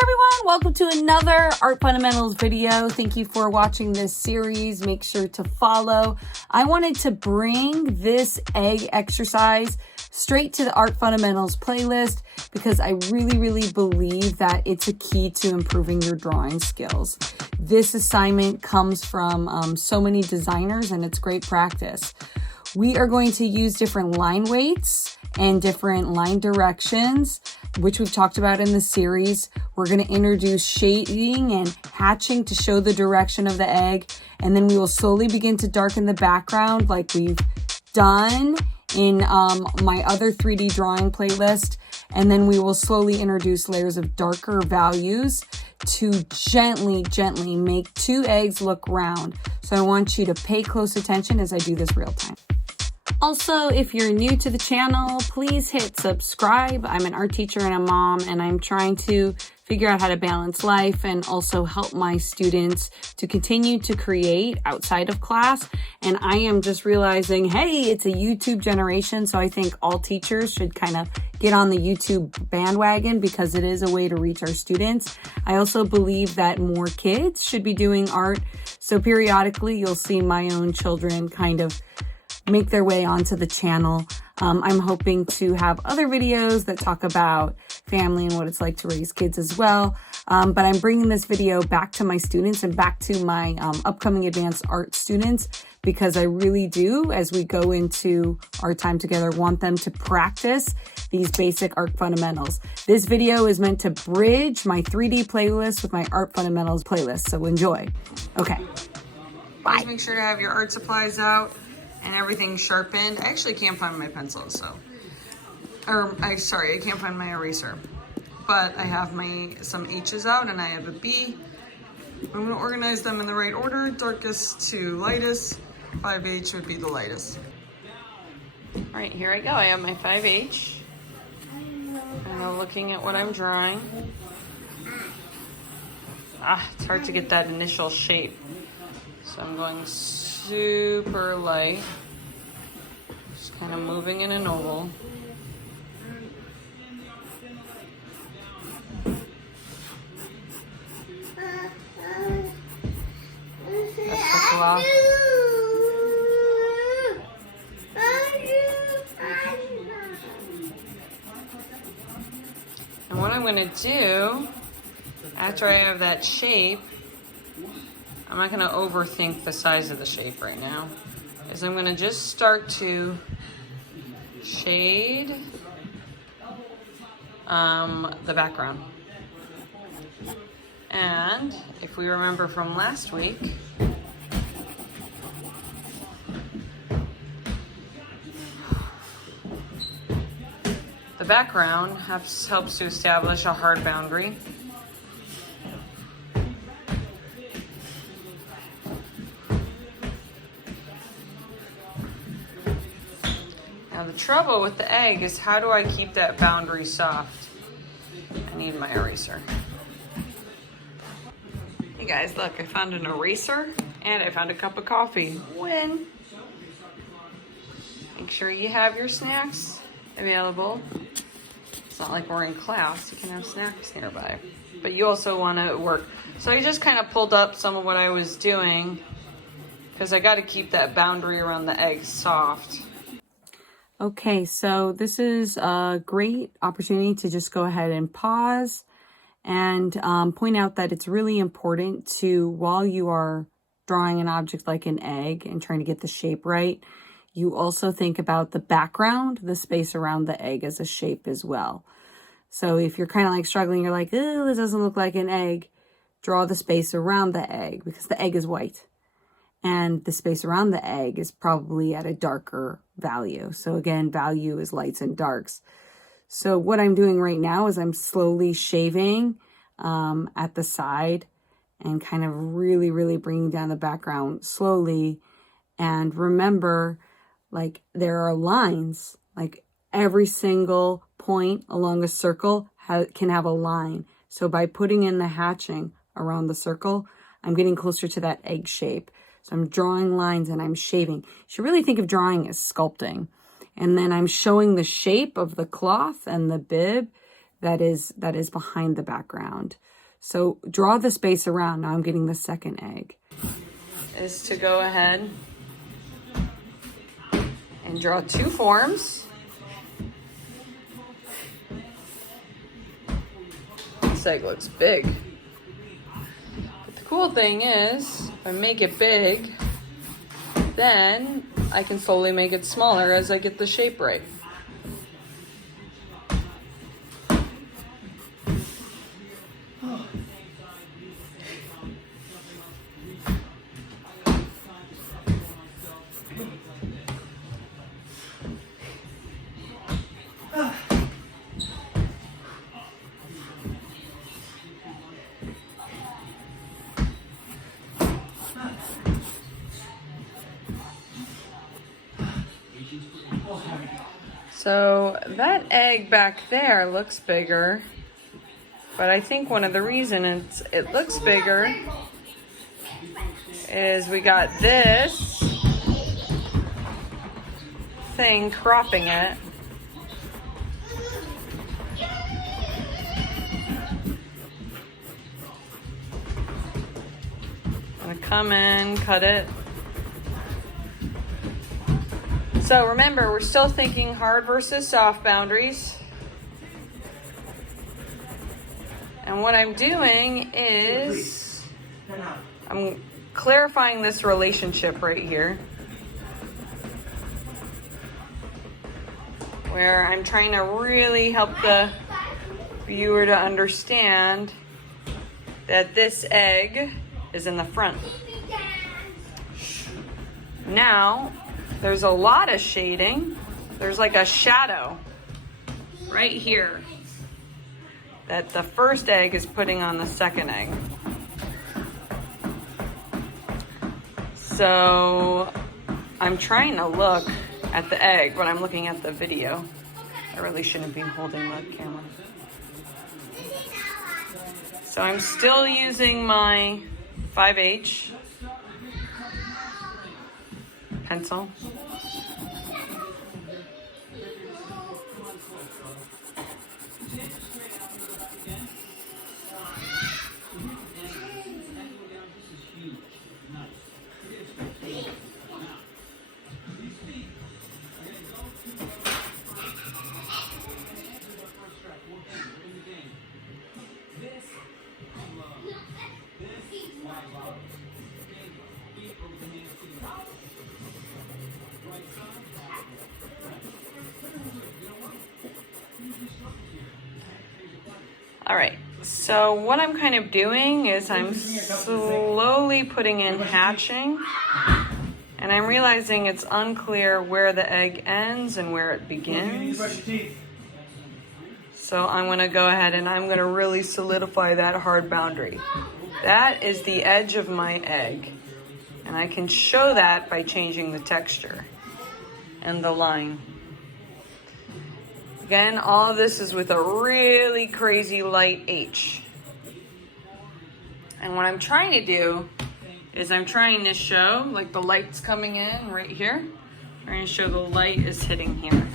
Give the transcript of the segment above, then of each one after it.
everyone, welcome to another Art Fundamentals video. Thank you for watching this series. Make sure to follow. I wanted to bring this egg exercise straight to the Art Fundamentals playlist because I really believe that it's a key to improving your drawing skills. This assignment comes from so many designers and it's great practice. We are going to use different line weights and different line directions, which we've talked about in the series. We're going to introduce shading and hatching to show the direction of the egg, and then we will slowly begin to darken the background like we've done in my other 3D drawing playlist, and then we will slowly introduce layers of darker values to gently make two eggs look round. So I want you to pay close attention as I do this real time. Also, if you're new to the channel, please hit subscribe. I'm an art teacher and a mom, and I'm trying to figure out how to balance life and also help my students to continue to create outside of class. And I am just realizing, hey, it's a YouTube generation, so I think all teachers should kind of get on the YouTube bandwagon because it is a way to reach our students. I also believe that more kids should be doing art, so periodically you'll see my own children kind of make their way onto the channel. I'm hoping to have other videos that talk about family and what it's like to raise kids as well. But I'm bringing this video back to my students and back to my upcoming advanced art students because I really do, as we go into our time together, want them to practice these basic art fundamentals. This video is meant to bridge my 3D playlist with my art fundamentals playlist, so enjoy. Okay, bye. Please make sure to have your art supplies out and everything sharpened. I actually can't find my pencil, I can't find my eraser. But I have some H's out and I have a B. I'm gonna organize them in the right order, darkest to lightest. 5H would be the lightest. All right, here I go. I have my 5H. And I'm looking at what I'm drawing. It's hard to get that initial shape. So I'm going super light, just kind of moving in an oval. That's the cloth. And what I'm going to do, after I have that shape, I'm not going to overthink the size of the shape right now, is I'm going to just start to shade the background. And if we remember from last week, the background helps to establish a hard boundary. Now the trouble with the egg is, how do I keep that boundary soft? I need my eraser. Hey guys, look, I found an eraser and I found a cup of coffee. Win! Make sure you have your snacks available. It's not like we're in class, you can have snacks nearby. But you also want to work. So I just kind of pulled up some of what I was doing because I got to keep that boundary around the egg soft. Okay, so this is a great opportunity to just go ahead and pause and point out that it's really important to, while you are drawing an object like an egg and trying to get the shape right, you also think about the background, the space around the egg as a shape as well. So if you're kind of like struggling, you're like, oh, this doesn't look like an egg, draw the space around the egg because the egg is white. And the space around the egg is probably at a darker value. So again, value is lights and darks. So what I'm doing right now is I'm slowly shaving at the side and kind of really bringing down the background slowly. And remember, like, there are lines, like every single point along a circle can have a line. So by putting in the hatching around the circle, I'm getting closer to that egg shape. So I'm drawing lines and I'm shaving. You should really think of drawing as sculpting. And then I'm showing the shape of the cloth and the bib that is behind the background. So draw the space around. Now I'm getting the second egg. Is to go ahead and draw 2 forms. This egg looks big. But the cool thing is, if I make it big, then I can slowly make it smaller as I get the shape right. So that egg back there looks bigger, but I think one of the reasons it looks bigger is we got this thing cropping it. I'm gonna come in, cut it. So remember, we're still thinking hard versus soft boundaries. And what I'm doing is I'm clarifying this relationship right here, where I'm trying to really help the viewer to understand that this egg is in the front. Now, there's a lot of shading. There's like a shadow right here that the first egg is putting on the second egg. So I'm trying to look at the egg, but I'm looking at the video. I really shouldn't be holding the camera. So I'm still using my 5H pencil. All right, so what I'm kind of doing is I'm slowly putting in hatching, and I'm realizing it's unclear where the egg ends and where it begins. So I'm gonna go ahead and I'm gonna really solidify that hard boundary. That is the edge of my egg, and I can show that by changing the texture and the line. Again, all of this is with a really crazy light H. And what I'm trying to do is I'm trying to show, like the light's coming in right here. I'm trying to show the light is hitting here.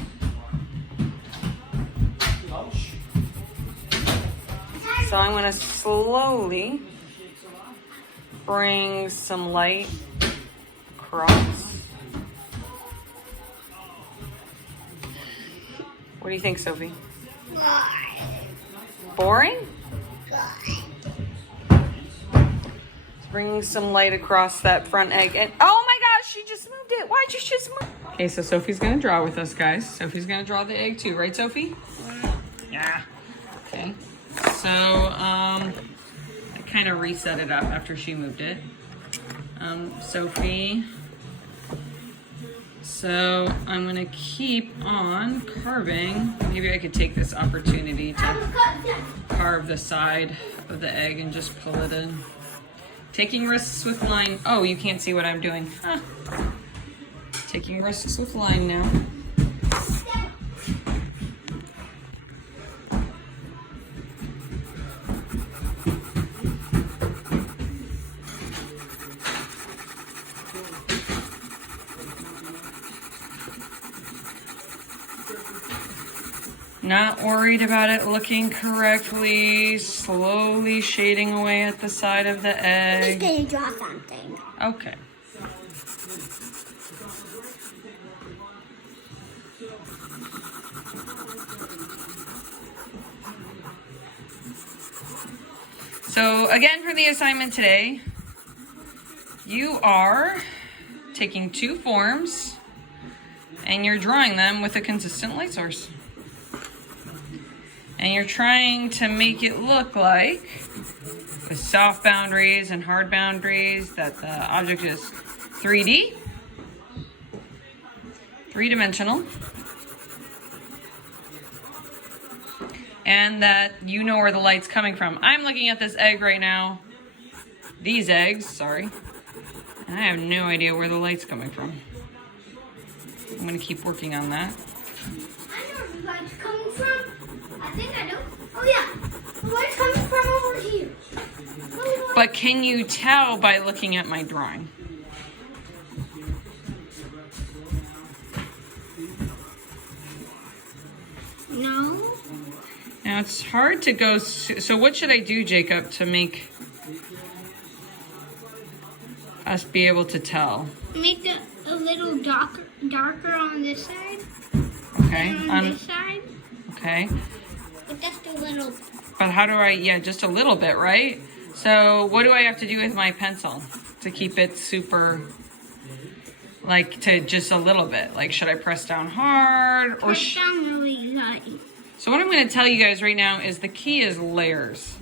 So I'm gonna slowly bring some light across. What do you think, Sophie? Boring? Bringing some light across that front egg. And oh my gosh, she just moved it. Why'd you just move? Okay, so Sophie's gonna draw with us, guys. Sophie's gonna draw the egg too, right, Sophie? Yeah. Okay. So, I kind of reset it up after she moved it. Sophie. So I'm gonna keep on carving. Maybe I could take this opportunity to carve the side of the egg and just pull it in. Taking risks with line. Oh, you can't see what I'm doing. Huh. Taking risks with line now. Not worried about it looking correctly. Slowly shading away at the side of the egg. I'm just gonna draw something. Okay. So again, for the assignment today, you are taking two forms and you're drawing them with a consistent light source. And you're trying to make it look like, with soft boundaries and hard boundaries, that the object is 3D, three-dimensional, and that you know where the light's coming from. I'm looking at this egg right now, these eggs, sorry, and I have no idea where the light's coming from. I'm gonna keep working on that. I know where the light's coming from. I think I know. Oh yeah, the light's coming from over here. But can you tell by looking at my drawing? No. Now it's hard to go, so what should I do, Jacob, to make us be able to tell? Make it a little darker on this side. Okay. And on this side. Okay. But just a little. But how do I, yeah, just a little bit, right? So what do I have to do with my pencil to keep it super, like to just a little bit? Like, should I press down hard? Or Press down really light. So what I'm going to tell you guys right now is the key is layers.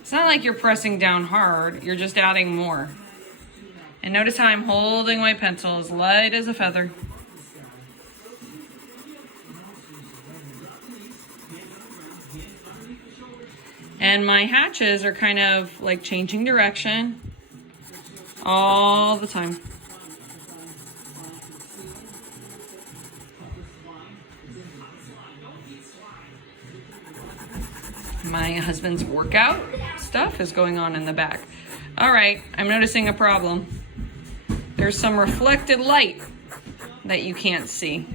It's not like you're pressing down hard, you're just adding more. And notice how I'm holding my pencil as light as a feather. And my hatches are kind of like changing direction all the time. My husband's workout stuff is going on in the back. All right, I'm noticing a problem. There's some reflected light that you can't see.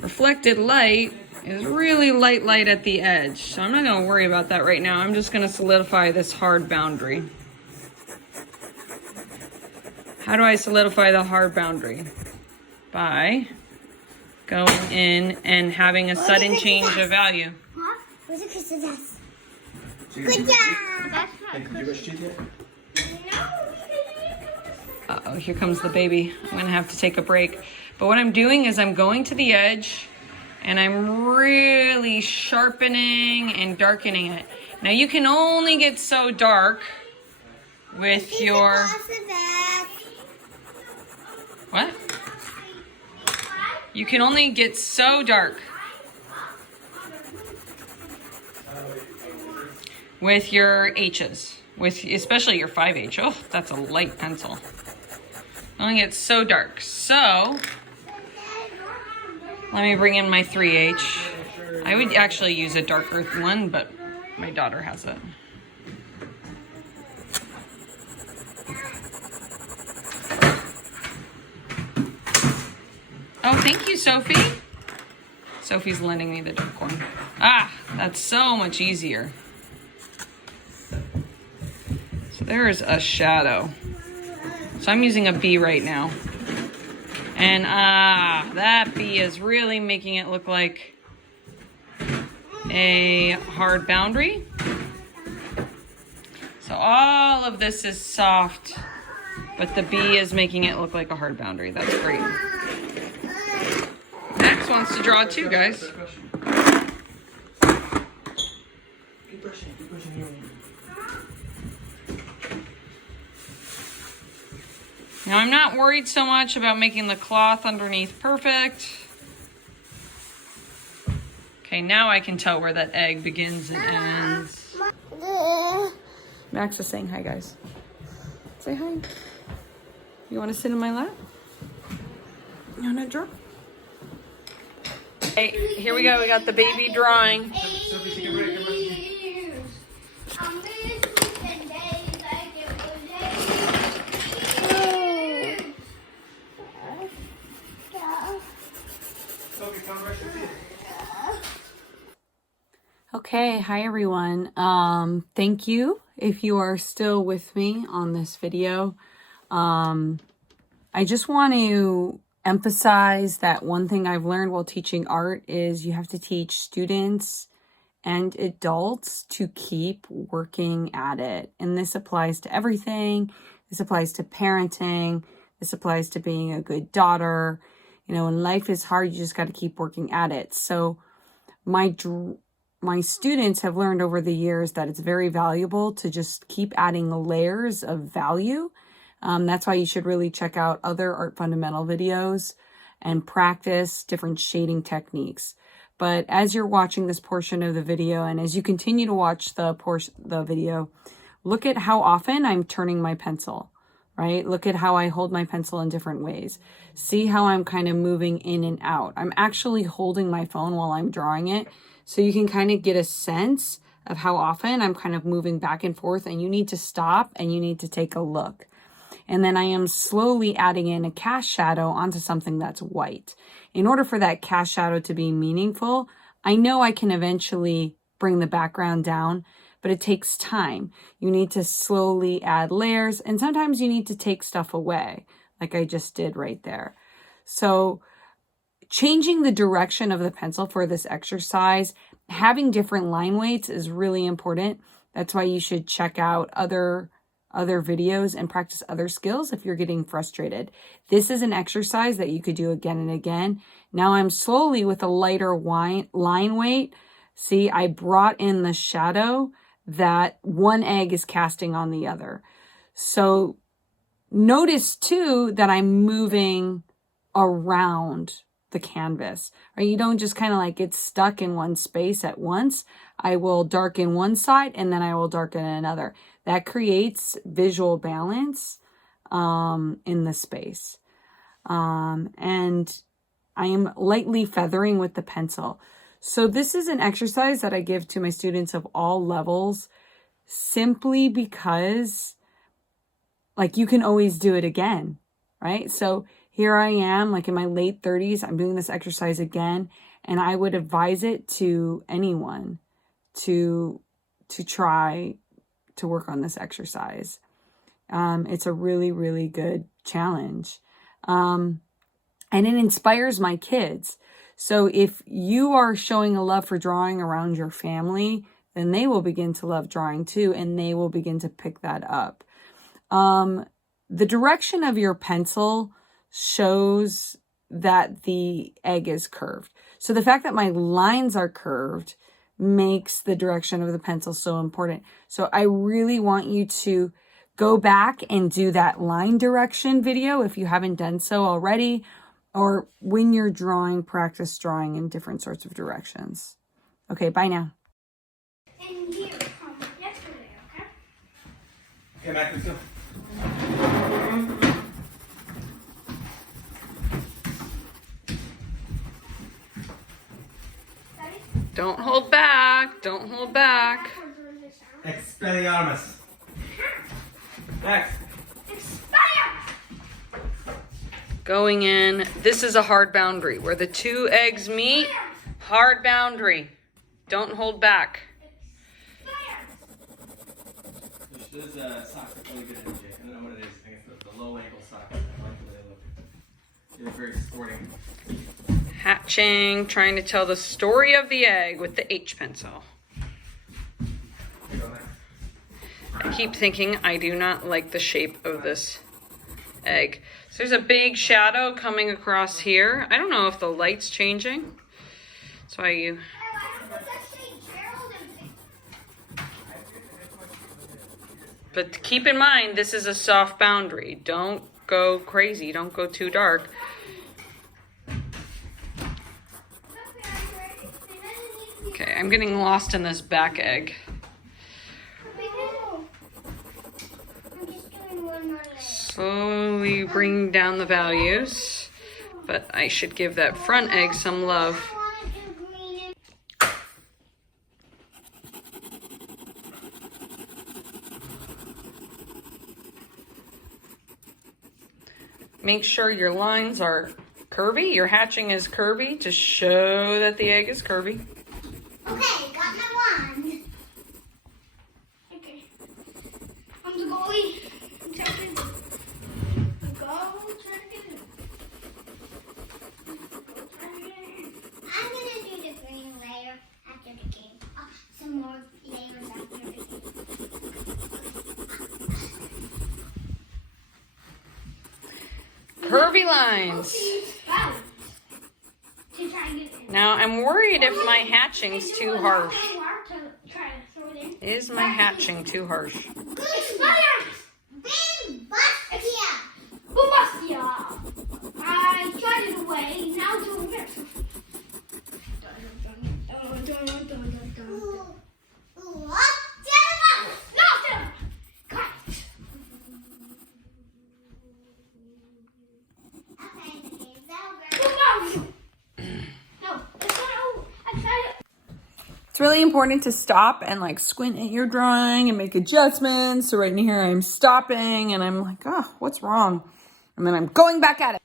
Reflected light is really light at the edge. So I'm not gonna worry about that right now. I'm just gonna solidify this hard boundary. How do I solidify the hard boundary? By going in and having a sudden change of value. Huh? Where's the crystal dust? Good job! That's not crystal. Uh-oh, here comes the baby. I'm gonna have to take a break. But what I'm doing is I'm going to the edge and I'm really sharpening and darkening it. Now you can only get so dark with your... What? You can only get so dark with your H's, with especially your 5H. Oh, that's a light pencil. Only get so dark. So let me bring in my 3H. I would actually use a darker one, but my daughter has it. Oh, thank you, Sophie. Sophie's lending me the dark one. Ah, that's so much easier. So there's a shadow. So I'm using a B right now. And that B is really making it look like a hard boundary. So all of this is soft, but the B is making it look like a hard boundary. That's great. Max wants to draw too, guys. Now I'm not worried so much about making the cloth underneath perfect. Okay, now I can tell where that egg begins and ends. Max is saying hi, guys. Say hi. You want to sit in my lap? You want to draw? Okay, here we go. We got the baby drawing. Okay, hi everyone. Thank you if you are still with me on this video. I just want to emphasize that one thing I've learned while teaching art is you have to teach students and adults to keep working at it. And this applies to everything. This applies to parenting. This applies to being a good daughter. You know, when life is hard, you just got to keep working at it. So my students have learned over the years that it's very valuable to just keep adding layers of value. That's why you should really check out other art fundamental videos and practice different shading techniques. But as you're watching this portion of the video, and as you continue to watch the video, look at how often I'm turning my pencil, right? Look at how I hold my pencil in different ways. See how I'm kind of moving in and out. I'm actually holding my phone while I'm drawing it, so you can kind of get a sense of how often I'm kind of moving back and forth, and you need to stop and you need to take a look. And then I am slowly adding in a cast shadow onto something that's white. In order for that cast shadow to be meaningful, I know I can eventually bring the background down, but it takes time. You need to slowly add layers, and sometimes you need to take stuff away, like I just did right there. So changing the direction of the pencil for this exercise, having different line weights is really important. That's why you should check out other videos and practice other skills if you're getting frustrated. This is an exercise that you could do again and again. Now I'm slowly with a lighter line weight. See, I brought in the shadow that one egg is casting on the other. So notice too that I'm moving around the canvas, right? You don't just kind of like get stuck in one space at once. I will darken one side and then I will darken another. That creates visual balance in the space. And I am lightly feathering with the pencil. So this is an exercise that I give to my students of all levels, simply because like you can always do it again, right? So here I am, like in my late 30s, I'm doing this exercise again, and I would advise it to anyone to try to work on this exercise. It's a really, really good challenge. And it inspires my kids. So if you are showing a love for drawing around your family, then they will begin to love drawing too, and they will begin to pick that up. The direction of your pencil shows that the egg is curved. So the fact that my lines are curved makes the direction of the pencil so important. So I really want you to go back and do that line direction video if you haven't done so already, or when you're drawing, practice drawing in different sorts of directions. Okay, bye now. And here from yesterday, okay? Okay, Mac, let's go. Don't hold back. Don't hold back. Expelliarmus. Next. Going in. This is a hard boundary. Where the two eggs meet, hard boundary. Don't hold back. Those socks are really good energy. I don't know what it is. I think it's the low ankle socks. I like the way they look. They look very sporting. Hatching, trying to tell the story of the egg with the H pencil. I keep thinking I do not like the shape of this egg. So there's a big shadow coming across here. I don't know if the light's changing. That's why you... But keep in mind, this is a soft boundary. Don't go crazy. Don't go too dark. Okay, I'm getting lost in this back egg. Slowly bring down the values, but I should give that front egg some love. Make sure your lines are curvy. Your hatching is curvy to show that the egg is curvy. Okay, got my curvy lines. Now I'm worried if my hatching's too harsh. Is my hatching too harsh? I tried it away. Now it's over here. It's really important to stop and like squint at your drawing and make adjustments. So right in here, I'm stopping and I'm like, oh, what's wrong? And then I'm going back at it.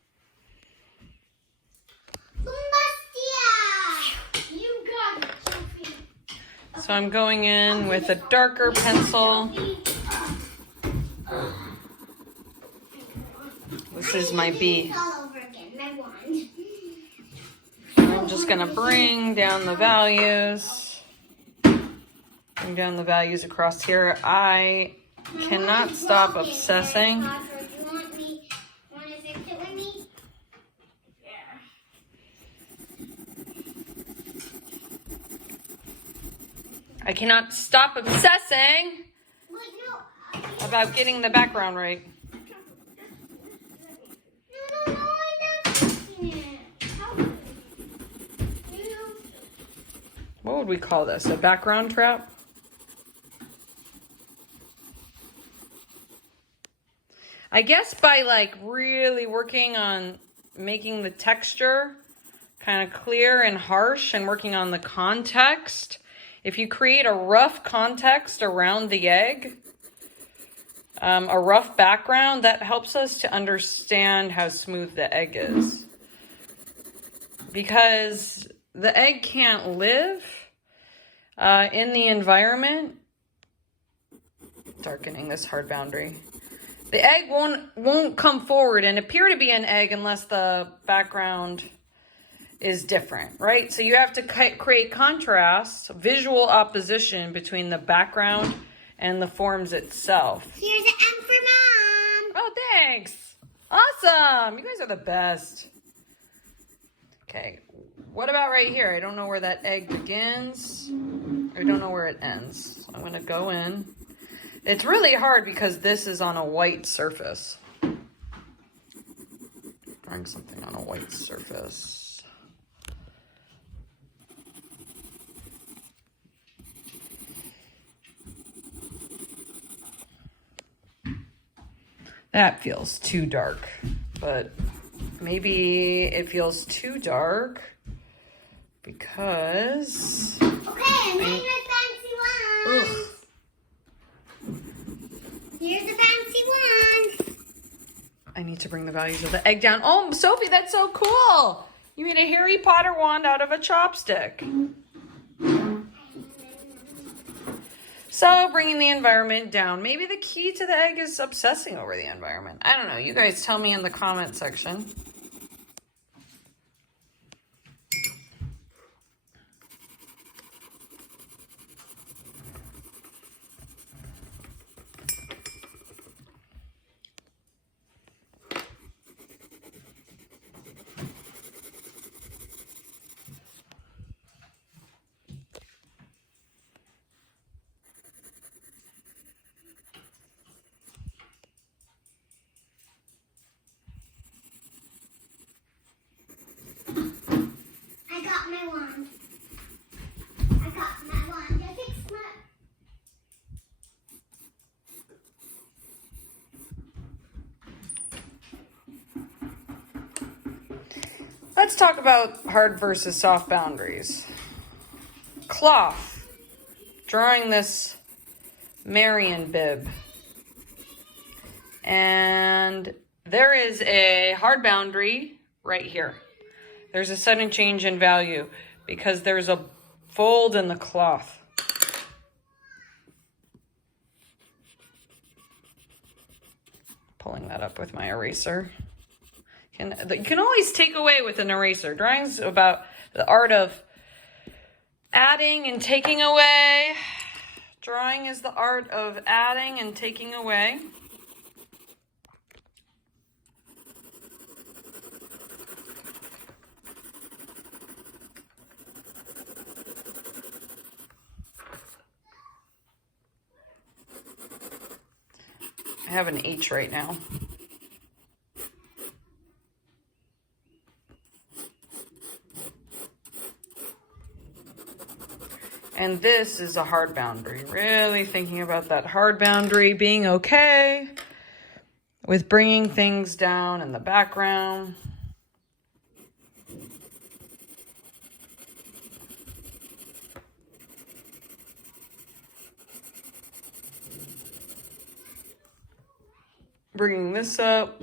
You got it, Sophie. So I'm going in with a darker pencil. This is my B. All over again, my wand. I'm just gonna bring down the values. Bring down the values across here. I cannot stop obsessing. I cannot stop obsessing about getting the background right. What would we call this? A background trap? I guess by like really working on making the texture kind of clear and harsh and working on the context. If you create a rough context around the egg, a rough background, that helps us to understand how smooth the egg is. Because the egg can't live in the environment. Darkening this hard boundary. The egg won't come forward and appear to be an egg unless the background is different, right? So you have to create contrast, visual opposition between the background and the forms itself. Here's an M for Mom. Oh, thanks. Awesome. You guys are the best. Okay. What about right here? I don't know where that egg begins. I don't know where it ends. So I'm going to go in. It's really hard because this is on a white surface. Drawing something on a white surface. That feels too dark, but maybe it feels too dark because... Okay, and then your fancy wand. Ugh. Here's the fancy wand. I need to bring the values of the egg down. Oh, Sophie, that's so cool. You made a Harry Potter wand out of a chopstick. So bringing the environment down. Maybe the key to the egg is obsessing over the environment. I don't know. You guys tell me in the comment section. I got my wand. I got my wand. I fixed my... Let's talk about hard versus soft boundaries. Cloth. Drawing this Marion bib. And there is a hard boundary right here. There's a sudden change in value because there's a fold in the cloth. Pulling that up with my eraser. You can always take away with an eraser. Drawing's about the art of adding and taking away. Drawing is the art of adding and taking away. I have an H right now. And this is a hard boundary. Really thinking about that hard boundary, being okay with bringing things down in the background. Bringing this up.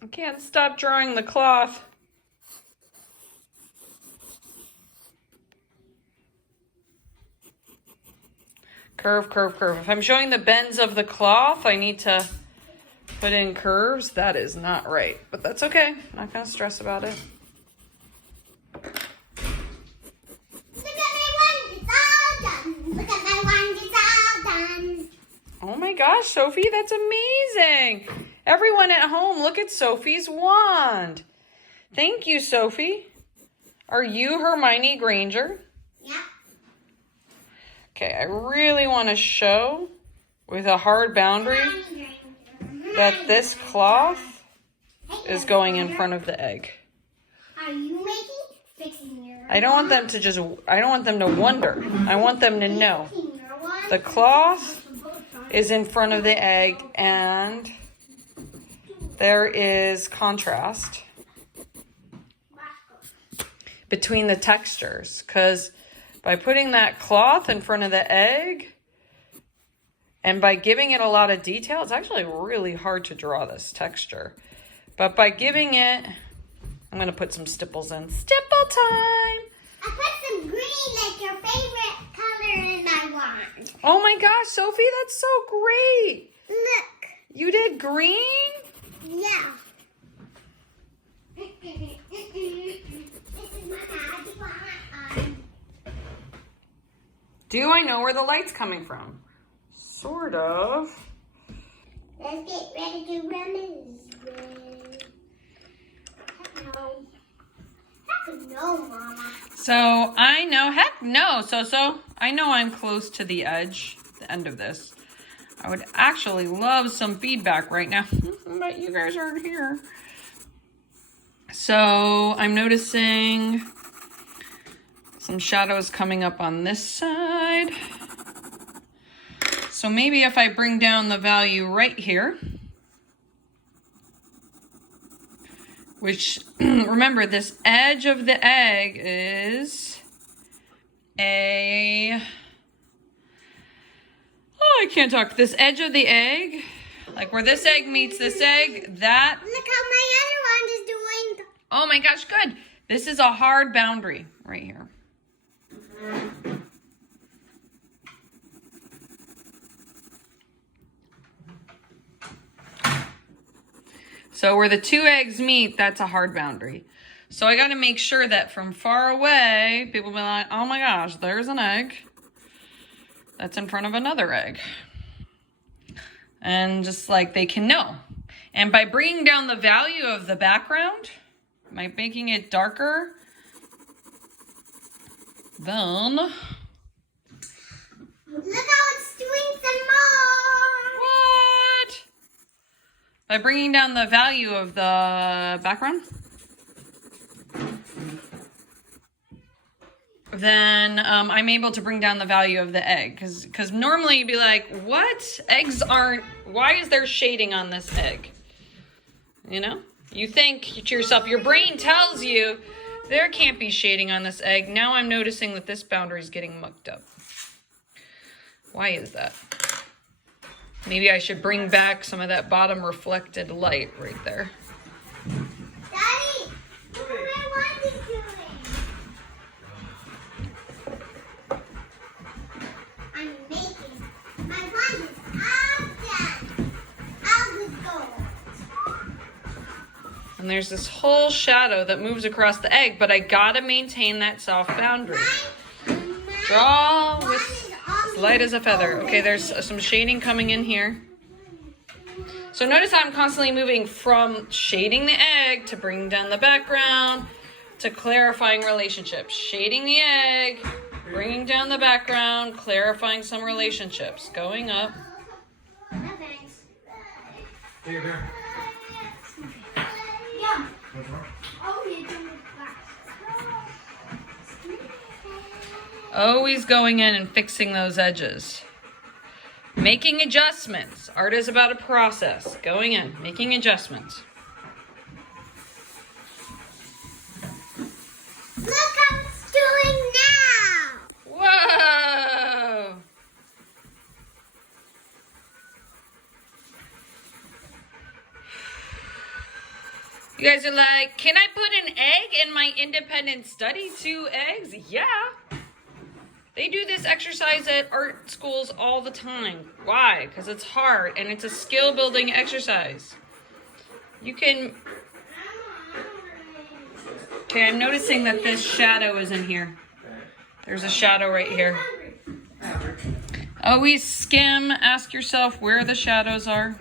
I can't stop drawing the cloth. Curve, curve, curve. If I'm showing the bends of the cloth, I need to put in curves. That is not right, but that's okay. I'm not gonna stress about it. Look at my one, it's all done. Look at my one, it's all done. Oh my gosh, Sophie, that's amazing. Everyone at home, look at Sophie's wand. Thank you, Sophie. Are you Hermione Granger? Yeah. Okay, I really want to show with a hard boundary that this cloth is going in front of the egg. Are you fixing your I don't want them to wonder. I want them to know. The cloth is in front of the egg and there is contrast between the textures, because by putting that cloth in front of the egg and by giving it a lot of detail, it's actually really hard to draw this texture. But by giving it, I'm going to put some stipples in. Stipple time! I put some green like your favorite color in my wand. Oh my gosh, Sophie, that's so great! Look. You did green? Yeah. This is my magic wand. Do I know where the light's coming from? Sort of. Let's get ready to run this. Heck no, Mama. So I know, heck no, So I know I'm close to the edge, the end of this. I would actually love some feedback right now, but you guys aren't here. So I'm noticing some shadows coming up on this side. So maybe if I bring down the value right here, which, remember, this edge of the egg is a, oh, I can't talk. This edge of the egg, like where this egg meets this egg, that. Look how my other wand is doing. Oh my gosh, good. This is a hard boundary right here. So where the two eggs meet, that's a hard boundary. So I got to make sure that from far away, people be like, oh my gosh, there's an egg that's in front of another egg. And just like they can know. And by bringing down the value of the background, by making it darker, then... Look how it's doing some more. What? By bringing down the value of the background, then I'm able to bring down the value of the egg. Because normally you'd be like, what? Eggs aren't, why is there shading on this egg? You know? You think to yourself, your brain tells you there can't be shading on this egg. Now I'm noticing that this boundary is getting mucked up. Why is that? Maybe I should bring back some of that bottom reflected light right there. Daddy, look what my wand is doing. I'm making. My wand is all done. All the gold. And there's this whole shadow that moves across the egg, but I gotta maintain that soft boundary. Draw with Light as a feather. Okay, there's some shading coming in here. So notice how I'm constantly moving from shading the egg to bringing down the background to clarifying relationships. Shading the egg, bringing down the background, clarifying some relationships. Going up. Yeah. Always going in and fixing those edges. Making adjustments. Art is about a process. Going in, making adjustments. Look how it's doing now. Whoa! You guys are like, can I put an egg in my independent study? 2 eggs? Yeah. They do this exercise at art schools all the time. Why? Because it's hard and it's a skill building exercise. You can... Okay, I'm noticing that this shadow is in here. There's a shadow right here. Always skim, ask yourself where the shadows are.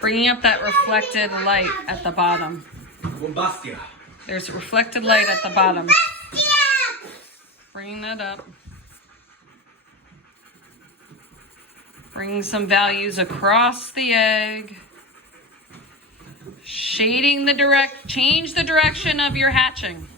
Bringing up that reflected light at the bottom. There's reflected light at the bottom. Bringing that up. Bringing some values across the egg. Shading the change the direction of your hatching.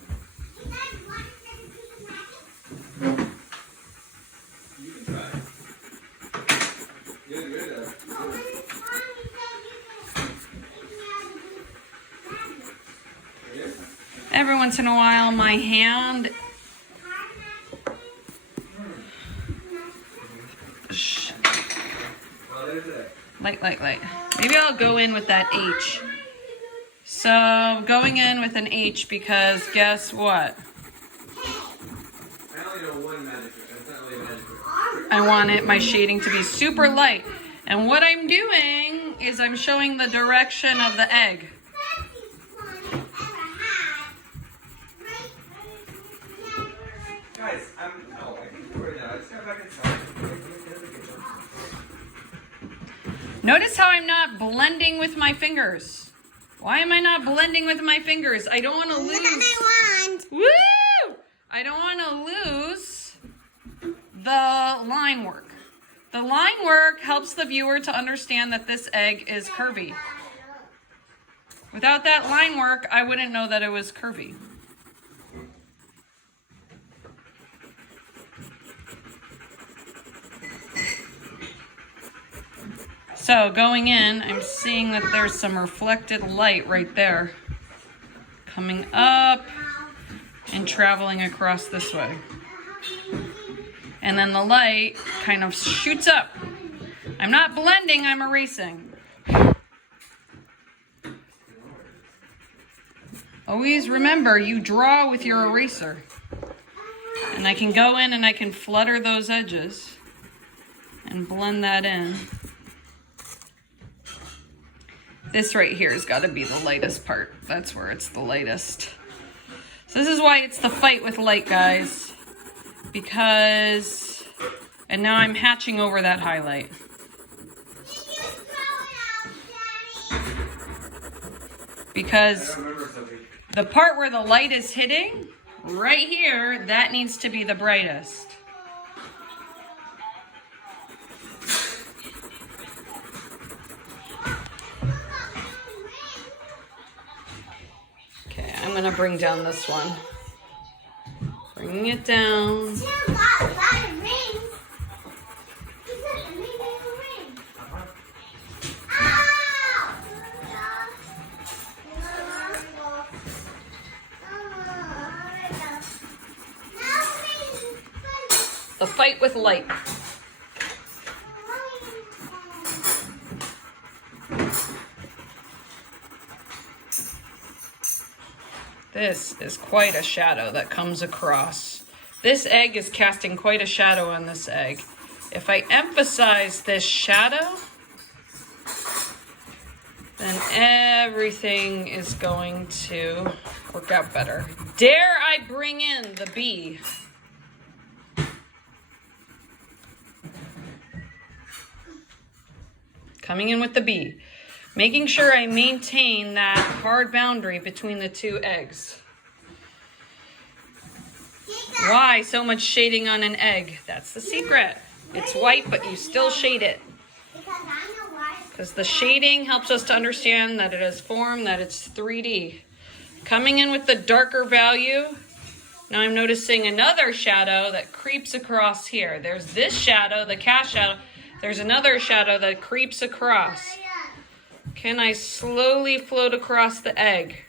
Every once in a while, my hand light. Maybe I'll go in with that H. So going in with an H because guess what? I want my shading to be super light. And what I'm doing is I'm showing the direction of the egg. Guys, I think we're now. Let's go back inside. Notice how I'm not blending with my fingers. Why am I not blending with my fingers? I don't want to lose. Woo! I don't want to lose the line work. The line work helps the viewer to understand that this egg is curvy. Without that line work, I wouldn't know that it was curvy. So going in, I'm seeing that there's some reflected light right there. Coming up and traveling across this way. And then the light kind of shoots up. I'm not blending, I'm erasing. Always remember, you draw with your eraser. And I can go in and I can flutter those edges and blend that in. This right here has got to be the lightest part. That's where it's the lightest. So this is why it's the fight with light, guys. Because, and now I'm hatching over that highlight. Because the part where the light is hitting, right here, that needs to be the brightest. Okay, I'm gonna bring down this one. Bringing it down. fight with light. This is quite a shadow that comes across. This egg is casting quite a shadow on this egg. If I emphasize this shadow, then everything is going to work out better. Dare I bring in the bee? Coming in with the bee. Making sure I maintain that hard boundary between the two eggs. Why so much shading on an egg? That's the secret. It's white, but you still shade it. Because the shading helps us to understand that it has form, that it's 3D. Coming in with the darker value, now I'm noticing another shadow that creeps across here. There's this shadow, the cast shadow. There's another shadow that creeps across. Can I slowly float across the egg?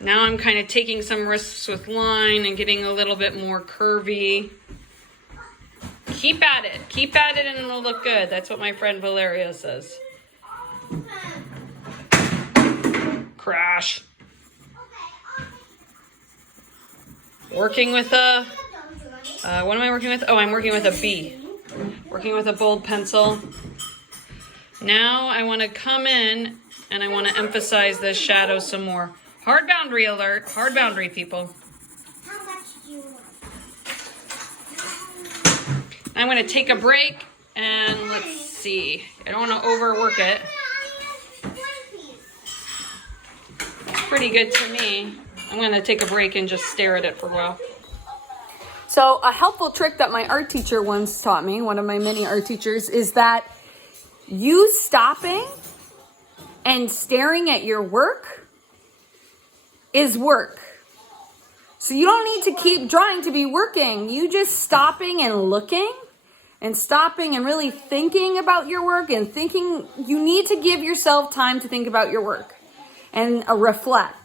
Now I'm kind of taking some risks with line and getting a little bit more curvy. Keep at it and it'll look good. That's what my friend Valeria says. Crash. Working with a, what am I working with? Oh, I'm working with a B. Working with a bold pencil. Now I want to come in and I want to emphasize this shadow some more. Hard boundary alert. Hard boundary, people. How much do you want? I'm going to take a break and let's see. I don't want to overwork it. It's pretty good to me. I'm going to take a break and just stare at it for a while. So a helpful trick that my art teacher once taught me, one of my many art teachers, is that you stopping and staring at your work is work. So you don't need to keep drawing to be working. You just stopping and looking and stopping and really thinking about your work and thinking, you need to give yourself time to think about your work and reflect.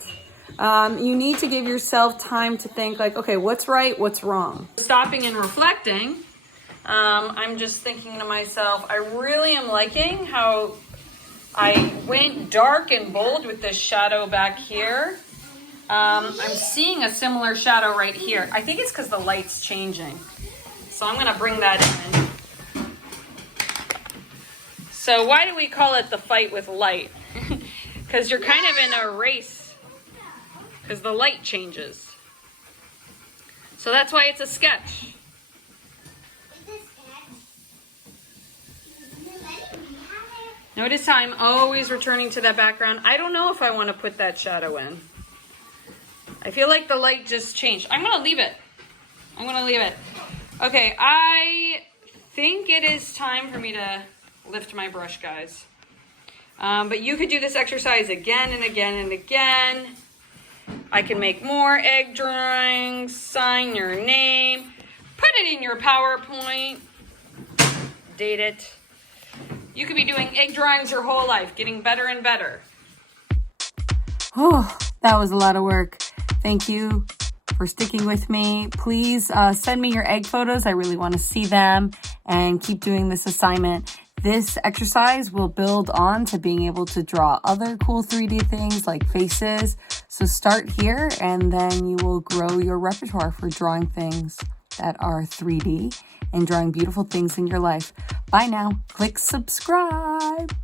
You need to give yourself time to think like, okay, what's right, what's wrong? Stopping and reflecting, I'm just thinking to myself, I really am liking how I went dark and bold with this shadow back here. I'm seeing a similar shadow right here. I think it's because the light's changing. So I'm going to bring that in. So why do we call it the fight with light? Because you're kind of in a race. Because the light changes. So that's why it's a sketch. Notice how I'm always returning to that background. I don't know if I want to put that shadow in. I feel like the light just changed. I'm going to leave it. Okay, I think it is time for me to lift my brush, guys. But you could do this exercise again and again and again. I can make more egg drawings, sign your name, put it in your PowerPoint, date it. You could be doing egg drawings your whole life, getting better and better. Oh, that was a lot of work. Thank you for sticking with me. Please send me your egg photos. I really want to see them, and keep doing this assignment. This exercise will build on to being able to draw other cool 3D things like faces. So start here and then you will grow your repertoire for drawing things that are 3D and drawing beautiful things in your life. Bye now. Click subscribe.